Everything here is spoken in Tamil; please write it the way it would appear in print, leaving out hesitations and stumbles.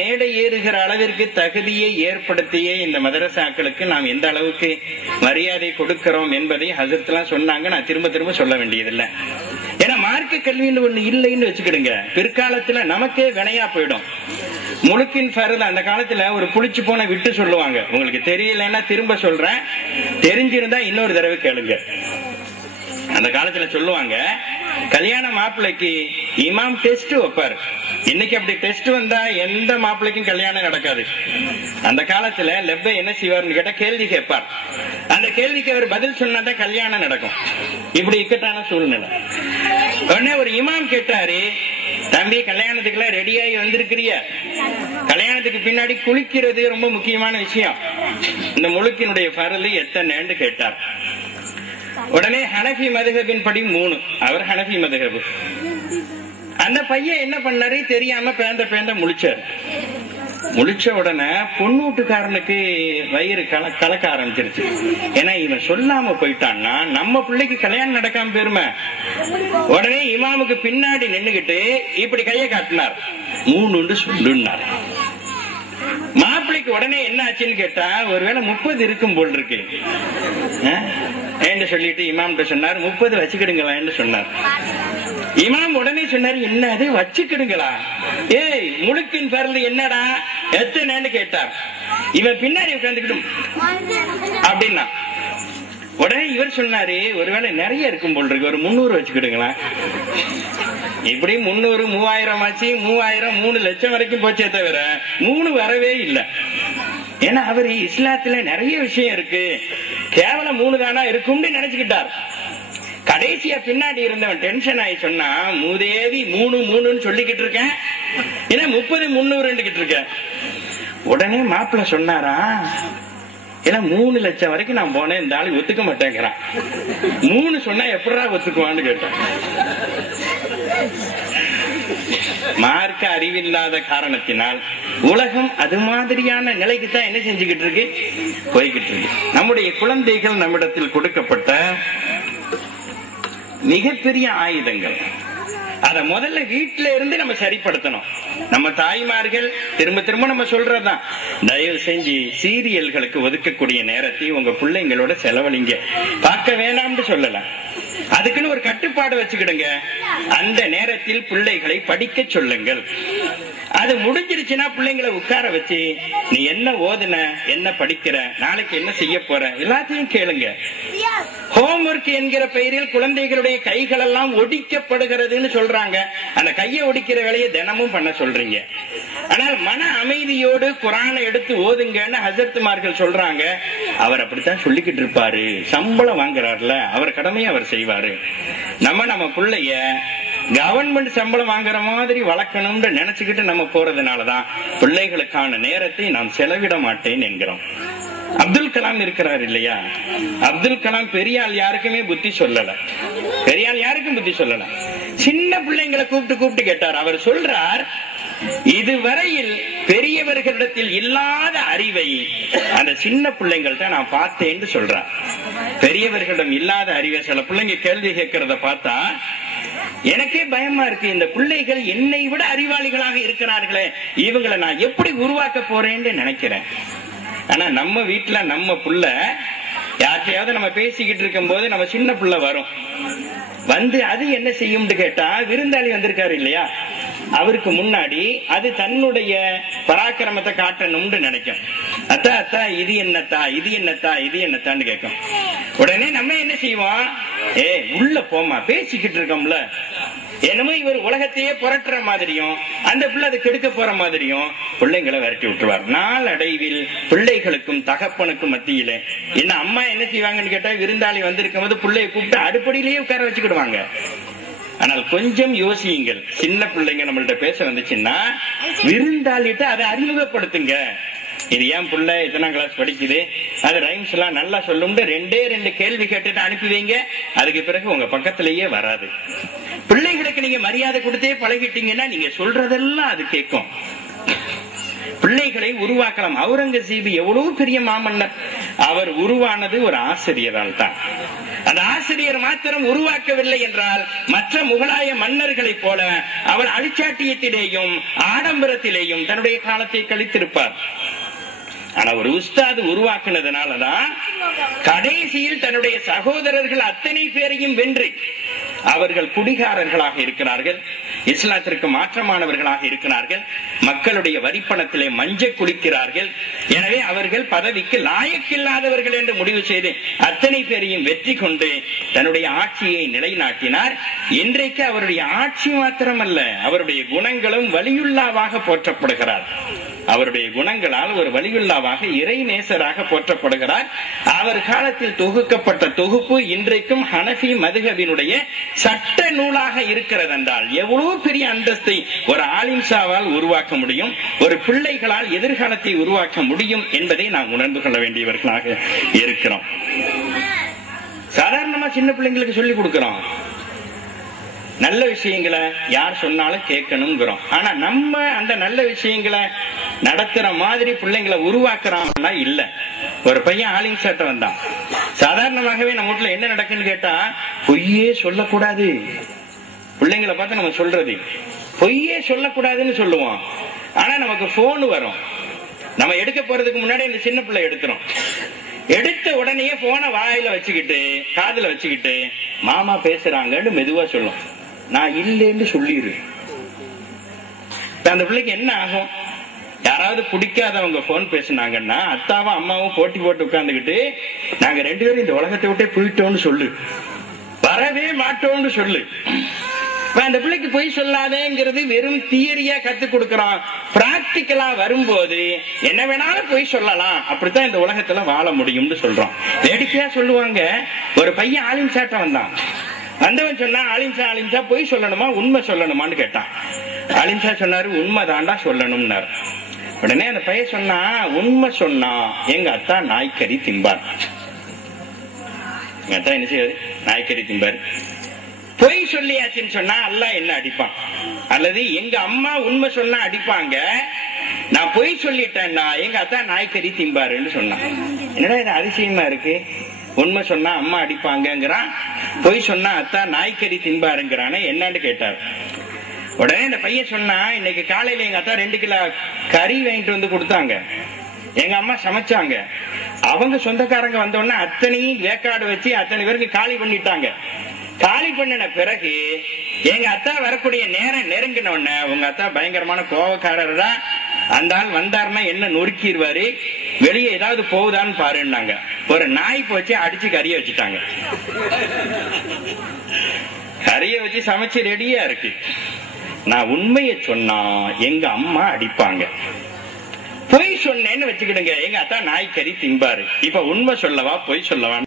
மேடை ஏறுகிற அளவிற்கு தகுதியை ஏற்படுத்திய இந்த மதரசாக்களுக்கு நாம் எந்த அளவுக்கு மரியாதை கொடுக்கிறோம் என்பதை ஹசரத் எல்லாம் சொன்னாங்க. நான் திரும்ப திரும்ப சொல்ல வேண்டியதில்லை. ஏன்னா மார்க்க கல்வின்னு ஒண்ணு இல்லைன்னு வச்சுக்கிடுங்க, பிற்காலத்துல நமக்கே வினையா போயிடும். முழுக்கின் ஃபர்து அந்த காலத்துல ஒரு புளிச்சு போன விட்டு சொல்லுவாங்க. உங்களுக்கு தெரியலன்னா திரும்ப சொல்றேன், தெரிஞ்சிருந்தா இன்னொரு தடவை கேளுங்க. அந்த காலத்துல சொல்லுவாங்க, கல்யாண மாப்பிள்ளைக்கு இமாம் டெஸ்ட் வைப்பாரு. இன்னைக்கு அப்படி டெஸ்ட் வந்தா எந்த மாப்பிள்ளைக்கும் கல்யாணம் நடக்காது. அந்த காலத்துல லெப்பை என்ன செய்வார்னு கேட்டா கேள்வி கேட்பார். அந்த கேள்விக்கு அவர் பதில் சொன்னாதான் கல்யாணம் நடக்கும். இப்படி இக்கட்டான சூழ்நிலை. உடனே ஒரு இமாம் கேட்டாரு, தம்பி கல்யாணத்துக்குலாம் ரெடியாகி வந்திருக்கிறிய? கல்யாணத்துக்கு பின்னாடி குளிக்கிறது ரொம்ப முக்கியமான விஷயம். இந்த முழுக்கினுடைய ஃபர்து எத்தனைன்னு கேட்டார். உடனே ஹனஃபி மதுஹபின் படி 3. அவர் ஹனஃபி மதுஹபு. அந்த பையன் என்ன பண்ணாரு தெரியாம பேந்த முழிச்சாரு. முழிச்ச உடனே பொண்ணு வீட்டுக்காரனுக்கு வயிறு கலக்க ஆரம்பிச்சிருச்சு. ஏன்னா இவன் சொல்லாம போயிட்டான்னா நம்ம பிள்ளைக்கு கல்யாணம் நடக்காம போயிருமே. உடனே இமாமுக்கு பின்னாடி நின்னுகிட்டு இப்படி கையை காட்டினார். 3 சொல்லுன்னார். மாப்பிள்ளைக்கு உடனே என்ன ஆச்சுன்னு கேட்டா, ஒருவேளை 30 இருக்கும் போல் இருக்கு என்று சொல்லிட்டு இமாம் சொன்னார், 30 வச்சுக்கிடுங்களா என்று சொன்னார். இமாம் உடனே சொன்னார், என்னது வச்சுக்கிடுங்களா? ஏய் முழுக்கின் ஃபர்து என்னடா எத்தனைன்னு கேட்டார். இவன் பின்னாடி உட்கார்ந்துக்கிட்டும் அப்படின்னா உடனே இவர் சொன்னாரு, ஒருவேளை நிறைய இருக்கும் போல் இருக்கு, ஒரு 300 வச்சுக்கிடுங்களா? இப்படி 300 3000 ஆச்சு, 3000 3 லட்சம் வரைக்கும் போச்சே தவிர 3 வரவே இல்லை. ஏன்னா அவரு இஸ்லாத்துல நிறைய விஷயம் இருக்கு, கேவலம் 3 தானா இருக்கும்னு நினைச்சுக்கிட்டார். கடைசியா பின்னாடி இருந்தவன் டென்ஷன் ஆகி சொன்னா, மூதேவி 3 சொல்லிக்கிட்டு இருக்கேன், ஏன்னா 30 300 இருக்கேன். உடனே மாப்பிள்ள சொன்னாரா, ஏன்னா 3 லட்சம் வரைக்கும் நான் போனேன், இந்த ஆளு ஒத்துக்க மாட்டேங்கிறான், 3 சொன்னா எப்படா ஒத்துக்குவான்னு கேட்டேன். மார்க்க அறிவில்லாத காரணத்தினால் உலகம் அது மாதிரியான நிலைக்கு தான் என்ன செஞ்சுக்கிட்டு இருக்கு, போய்கிட்டு இருக்கு. நம்முடைய குழந்தைகள் நம்மிடத்தில் கொடுக்கப்பட்ட மிகப்பெரிய ஆயுதங்கள். அத முதல்ல வீட்டுல இருந்து நம்ம சரிப்படுத்தணும். நம்ம தாய்மார்கள் திரும்ப திரும்ப நம்ம சொல்றதுதான், தயவு செஞ்சு சீரியல்களுக்கு ஒதுக்கக்கூடிய நேரத்தை உங்க பிள்ளைங்களோட செலவழிங்க. பார்க்க வேணாம்னு சொல்லலாம், அதுக்குன்னு ஒரு கட்டுப்பாடு வச்சுக்கிடுங்க. அந்த நேரத்தில் பிள்ளைகளை படிக்க சொல்லுங்கள். அது முடிஞ்சிருச்சுன்னா பிள்ளைங்களை உட்கார வச்சு, நீ என்ன ஓதுன, என்ன படிக்கிற, நாளைக்கு என்ன செய்ய போற, எல்லாத்தையும் கேளுங்க. ஹோம்வொர்க் என்கிற பெயரில் குழந்தைகளுடைய கைகள் எல்லாம் ஒடிக்கப்படுகிறதுன்னு சொல்றாங்க. அந்த கையை ஒடிக்கிற வேலையை தினமும் பண்ண சொல்றீங்க. ஆனால் மன அமைதியோடு குரானை எடுத்து ஓதுங்கன்னு ஹஜரத்துமார்கள் சொல்றாங்க. அவர் அப்படித்தான் சொல்லிக்கிட்டு இருப்பாரு, சம்பளம் வாங்குறாருல, அவர் கடமையை அவர் செய்வாரு. நம்ம பிள்ளைய கவர்மெண்ட் சம்பளம் வாங்குற மாதிரி வளர்க்கணும்னு நினைச்சுக்கிட்டு நம்ம போறதுனாலதான் பிள்ளைகளுக்கான நேரத்தை நாம் செலவிட மாட்டேன் என்கிறோம். அப்துல் கலாம் இருக்கிறார் இல்லையா, அப்துல் கலாம் பெரியாள் யாருக்குமே புத்தி சொல்லல, பெரியாள் யாருக்கும் புத்தி சொல்லல. சின்ன பிள்ளைங்களை கூப்பிட்டு கேட்டார். அவர் சொல்றார், இதுவரையில் பெரியவர்களிடத்தில் இல்லாத அறிவை அந்த சின்ன பிள்ளைங்கள்ட்ட நான் பார்த்தேன்னு சொல்றார். பெரியவர்களிடம் இல்லாத அறிவை சில பிள்ளைங்க கேள்வி கேட்கறத பார்த்தா எனக்கே பயமா இருக்கு. இந்த பிள்ளைகள் என்னை விட அறிவாளிகளாக இருக்கிறார்களே, இவங்களை நான் எப்படி உருவாக்க போறேன்னு நினைக்கிறேன். ஆனா நம்ம வீட்டுல நம்ம புள்ள யார்கிட்டயாவது நம்ம பேசிக்கிட்டு இருக்கும் போது நம்ம சின்ன புள்ள வரும், வந்து அது என்ன செய்யும்னு கேட்டா, விருந்தாளி வந்திருக்காரு இல்லையா, அவருக்கு முன்னாடி அது தன்னுடைய பராக்கிரமத்தை காட்டணும்னு நினைக்கும். அத்தா அத்தா இது என்னத்தா, இது என்னத்தா, இது என்னத்தான்னு கேட்கும். உடனே நம்ம என்ன செய்வோம், உள்ள போமா, பேசிக்கிட்டு இருக்கோம்ல, என்னமோ இவர் உலகத்தையே புரட்டுற மாதிரியும் அந்த பிள்ளை அதை கெடுக்க போற மாதிரியும் பிள்ளைங்களை விரட்டி விட்டுருவார். நாளடைவில் பிள்ளைகளுக்கும் தகப்பனுக்கும் மத்தியில என்ன அம்மா என்ன செய்வாங்கன்னு கேட்டா, விருந்தாளி வந்திருக்கும் போது பிள்ளைய கூப்பிட்டு அடுப்படியிலேயே உட்கார வச்சுக்கிடுவாங்க. ஆனால் கொஞ்சம் யோசியுங்கள், சின்ன பிள்ளைங்க நம்மள்ட்ட பேச வந்துச்சுன்னா விருந்தாளிட்டு அதை அறிமுகப்படுத்துங்க. இது ஏன் புள்ள எத்தனாம் கிளாஸ் படிக்குது, அது ரைம்ஸ் எல்லாம் நல்லா சொல்லும்னு 2 கேள்வி கேட்டுட்டு அனுப்பி வைங்க. அதுக்கு பிறகு உங்க பக்கத்திலேயே வராது. பிள்ளைகளுக்கு நீங்க மரியாதை கொடுத்தே பழகிட்டீங்கன்னா நீங்க சொல்றதெல்லாம் அது கேட்கும். பிள்ளைகளை உருவாக்கலாம். அவுரங்கசீப் எவ்வளவு பெரிய மாமன்னர், அவர் உருவானது ஒரு ஆசிரியரால் தான். அந்த ஆசிரியர் மாத்திரம் உருவாக்கவில்லை என்றால் மற்ற முகலாய மன்னர்களைப் போல அவர் அழிச்சாட்டியத்திலேயும் ஆடம்பரத்திலேயும் தன்னுடைய காலத்தை கழித்திருப்பார். ஆனா ஒரு உஸ்தாது உருவாக்குனதுனாலதான் கடைசியில் தன்னுடைய சகோதரர்கள் அத்தனை பேரையும் வென்று அவர்கள் குடிகாரர்களாக இருக்கிறார்கள், இஸ்லாத்திற்கு மாற்றமானவர்களாக இருக்கிறார்கள், மக்களுடைய வரிப்பணத்திலே மஞ்சள் குளிக்கிறார்கள். எனவே அவர்கள் பதவிக்கு லாயக்கில்லாதவர்கள் என்று முடிவு செய்து அத்தனை பேரையும் வெற்றி கொண்டு தன்னுடைய ஆட்சியை நிலைநாட்டினார். இன்றைக்கு அவருடைய ஆட்சி மாத்திரமல்ல, அவருடைய குணங்களும் வலியுல்லாவாக போற்றப்படுகிறார். அவருடைய குணங்களால் ஒரு வலியுல்லாவாக இறை நேசராக போற்றப்படுகிறார். அவர் காலத்தில் தொகுக்கப்பட்ட தொகுப்பு இன்றைக்கும் ஹனஃபி மதுஹபினுடைய சட்ட நூலாக இருக்கிறது என்றால் எவ்வளவு பெரிய அந்தஸ்தை ஒரு ஆலிம்சாவால் உருவாக்க முடியும், ஒரு பிள்ளைகளால் எதிர்காலத்தை உருவாக்க முடியும் என்பதை நாம் உணர்ந்து கொள்ள வேண்டியவர்களாக இருக்கிறோம். சாதாரணமா சின்ன பிள்ளைங்களுக்கு சொல்லிக் கொடுக்கிறோம், நல்ல விஷயங்களை யார் சொன்னாலும் கேட்கணுங்கிறோம். ஆனா நம்ம அந்த நல்ல விஷயங்களை நடத்துற மாதிரி பிள்ளைங்களை உருவாக்குறாங்கன்னா இல்ல. ஒரு பையன் ஆலிங் சட்டை வந்தான், சாதாரணமாகவே நம்ம வீட்டுல என்ன நடக்குன்னு கேட்டா பொய்யே சொல்லக்கூடாது. பிள்ளைங்களை பார்த்து நம்ம சொல்றது பொய்யே சொல்லக்கூடாதுன்னு சொல்லுவோம். ஆனா நமக்கு போன் வரும், நம்ம எடுக்க போறதுக்கு முன்னாடி இந்த சின்ன பிள்ளை எடுத்துரும். எடுத்த உடனே போனை வாயில வச்சுக்கிட்டு காதுல வச்சுக்கிட்டு மாமா பேசுறாங்கன்னு மெதுவா சொல்லும், நான் இல்லைன்னு சொல்லிடு. அந்த பிள்ளைக்கு என்ன ஆகும்? யாராவது பிடிக்காதவங்க போன் பேசினாங்கன்னா அத்தாவும் அம்மாவும் போட்டி போட்டு உட்கார்ந்துகிட்டு நாங்க 2 பேரும் இந்த உலகத்தை விட்டே போயிட்டோம்னு சொல்லு, வரவே மாட்டோம்னு சொல்லு. அந்த பிள்ளைக்கு பொய் சொல்லாதேங்கிறது வெறும் தியரியா கத்து கொடுக்கிறோம். பிராக்டிக்கலா வரும்போது என்ன வேணாலும் பொய் சொல்லலாம், அப்படித்தான் இந்த உலகத்துல வாழ முடியும்னு சொல்றோம். வேடிக்கையா சொல்லுவாங்க, ஒரு பையன் ஆலிம் சாட்ட வந்தான். வந்தவன் சொன்னா ஆலிம்சா பொய் சொல்லணுமா உண்மை சொல்லணுமான்னு கேட்டான். ஆலிம்சா சொன்னாரு உண்மை தாண்டா சொல்லணும்னாரு. உடனே அந்த பையன் சொன்னா உண்மை சொன்னா எங்க அத்தா நாய்க்கறி திம்பார். எங்க அத்தா என்ன செய்வாரு? நாய்க்கறி திம்பாரு. பொய் சொல்லியாச்சுன்னு சொன்னா அல்லாஹ் என்ன அடிப்பான், அல்லது எங்க அம்மா உண்மை சொன்னா அடிப்பாங்க, நான் பொய் சொல்லிட்டேன்னா எங்க அத்தா நாய்க்கறி திம்பாருன்னு சொன்னான். என்னடா இது அதிசயமா இருக்கு, உண்மை சொன்னா அம்மா அடிப்பாங்கிறான், பொய் சொன்னா அத்தா நாய்க்கறி திம்பாருங்கிறானே என்னன்னு கேட்டார். உடனே இந்த பையன் சொன்னா இன்னைக்கு காலையில எங்க அத்தா 2 கிலோ கறி வாங்கிட்டு வந்து கொடுத்தாங்க, எங்க அம்மா சமைச்சாங்க, அவங்க சொந்தக்காரங்க வந்தோடனே அத்தனையும் வேக்காடு வச்சு அத்தனை பேருக்கு காலி பண்ணிட்டாங்க. காலி பண்ணின பிறகு எங்க அத்தா வரக்கூடிய நேரம் நெருங்கின உடனே உங்க அத்தா பயங்கரமான கோவக்காரரா, அந்த ஆள் வந்தாருன்னா என்ன நொறுக்கிடுவாரு, வெளியே ஏதாவது போகுதான்னு பாருன்னாங்க. ஒரு நாய் போச்சு அடிச்சு கறிய வச்சுட்டாங்க. கறிய வச்சு சமைச்சு ரெடியா இருக்கு. நான் உண்மையை சொன்னா எங்க அம்மா அடிப்பாங்க, பொய் சொன்னேன்னு வச்சுக்கிடுங்க எங்க அத்தா நாய் கறி திம்பாரு. இப்ப உண்மை சொல்லவா பொய் சொல்லவா?